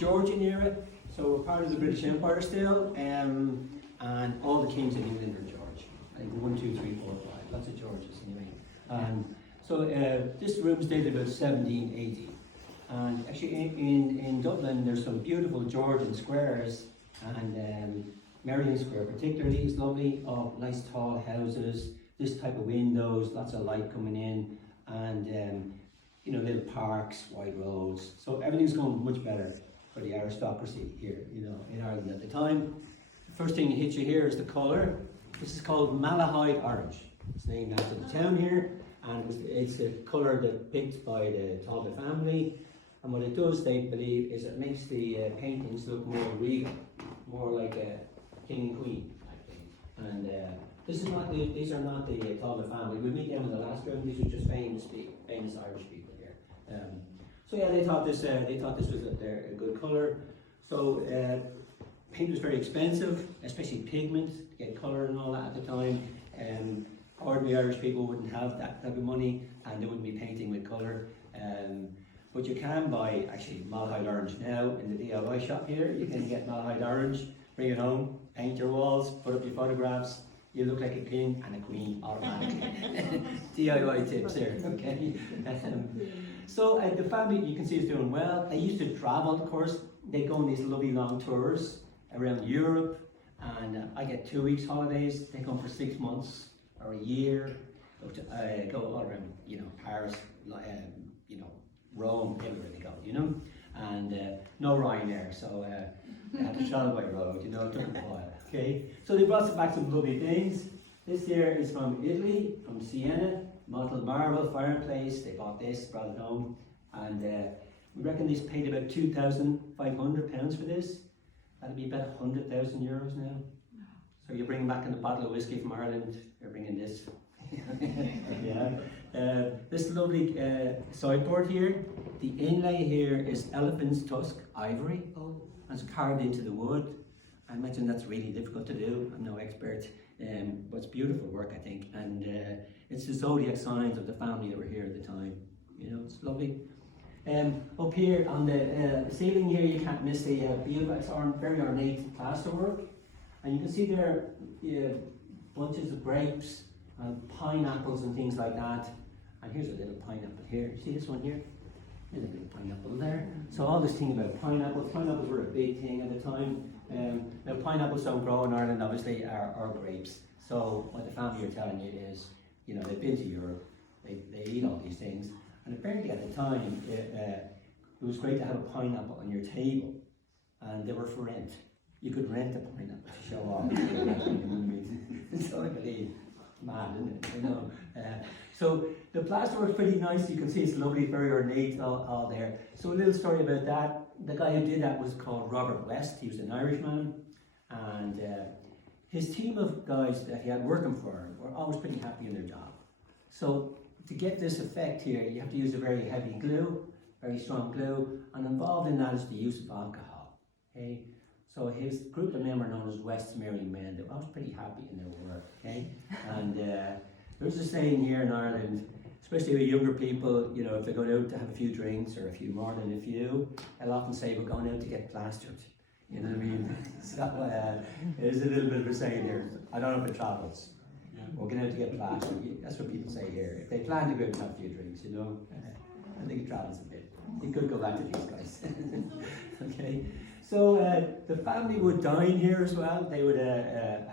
Georgian era, so we're part of the British Empire still, and all the kings of England are George. I think 1, 2, 3, 4, 5, lots of Georges anyway. So this room's dated about 1780. And actually in Dublin there's some beautiful Georgian squares, and Merrion Square particularly is lovely, nice tall houses, this type of windows, lots of light coming in, and you know, little parks, wide roads. So everything's going much better for the aristocracy here, you know, in Ireland at the time. The first thing that hits you here is the colour. This is called Malahide orange. It's named after the town here, and it's a colour that picked by the Talbot family. And what it does, they believe, is it makes the paintings look more regal, more like a king and queen, I think. And these are not the Talbot family. We'll meet them in the last room. These are just famous Irish people here. So yeah, they thought this was a good colour. So paint was very expensive, especially pigment, to get colour and all that at the time. Ordinary Irish people wouldn't have that type of money, and they wouldn't be painting with colour. But you can buy actually Malahide orange now in the DIY shop here. You can get Malahide orange, bring it home, paint your walls, put up your photographs. You look like a king and a queen automatically. DIY tips here, okay? So the family, you can see, is doing well. They used to travel, of course. They go on these lovely long tours around Europe, and I get 2 weeks holidays. They come for 6 months or a year. Go all around, you know, Paris, you know, Rome, everywhere they go, you know. And no Ryanair, so they had to travel by road, you know. It took a while. Okay, so they brought back some lovely things. This here is from Italy, from Siena, mottled marble fireplace. They bought this, brought it home, and we reckon they paid about £2,500 for this. That'd be about €100,000 now. So you're bringing back in a bottle of whiskey from Ireland. You're bringing this. Yeah. This lovely sideboard here. The inlay here is elephant's tusk ivory. Oh, and it's carved into the wood. I imagine that's really difficult to do. I'm no expert, but it's beautiful work, I think. And it's the zodiac signs of the family that were here at the time. You know, it's lovely. Up here on the ceiling here, you can't miss the beadwork. It's very ornate plasterwork. And you can see there bunches of grapes and pineapples and things like that. And here's a little pineapple here. See this one here? There's a little pineapple there. So all this thing about pineapples. Pineapples were a big thing at the time. Now pineapples don't grow in Ireland, obviously, are grapes. So what the family are telling you is, you know, they've been to Europe, they eat all these things. And apparently at the time, it was great to have a pineapple on your table, and they were for rent. You could rent a pineapple to show off. So I believe, mad, isn't it? You know. So the plasterwork's pretty nice. You can see it's lovely, very ornate, all there. So a little story about that. The guy who did that was called Robert West. He was an Irishman, and his team of guys that he had working for him were always pretty happy in their job. So to get this effect here, you have to use a very heavy glue, very strong glue, and involved in that is the use of alcohol. Okay. So his group of men were known as West's Merry Men. They were always pretty happy in their work, okay? And there's a saying here in Ireland, especially with younger people, you know, if they're going out to have a few drinks or a few more than a few, they'll often say, we're going out to get plastered. You know what I mean? So there's a little bit of a saying here. I don't know if it travels. We're going out to get plastered. That's what people say here. If they plan to go out and have a few drinks, you know, I think it travels a bit. You could go back to these guys. Okay. So the family would dine here as well. They would, we're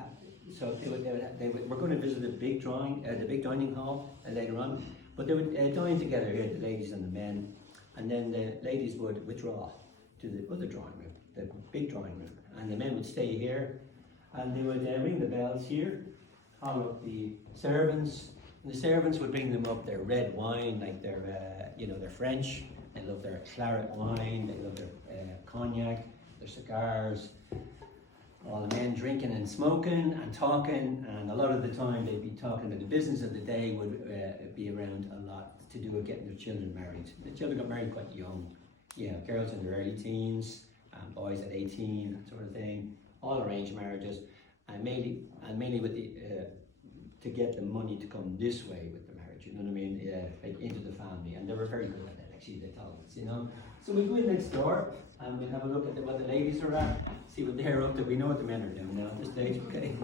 going to visit the big dining hall later on. But they would dine together here, the ladies and the men, and then the ladies would withdraw to the other drawing room, the big drawing room, and the men would stay here, and they would ring the bells here, call up the servants, and the servants would bring them up their red wine, like they're, you know, they're French. They love their claret wine. They love their cognac. Their cigars, all the men drinking and smoking and talking, and a lot of the time they'd be talking about the business of the day would be around a lot to do with getting their children married. The children got married quite young, you know, girls in their early teens, boys at 18, that sort of thing, all arranged marriages, and mainly with the to get the money to come this way with the marriage, you know what I mean, like into the family, and they were very good at it, actually, they told us, you know. So we go in next door. and we'll have a look at what the ladies are at, see what they're up to. We know what the men are doing now at this stage, okay?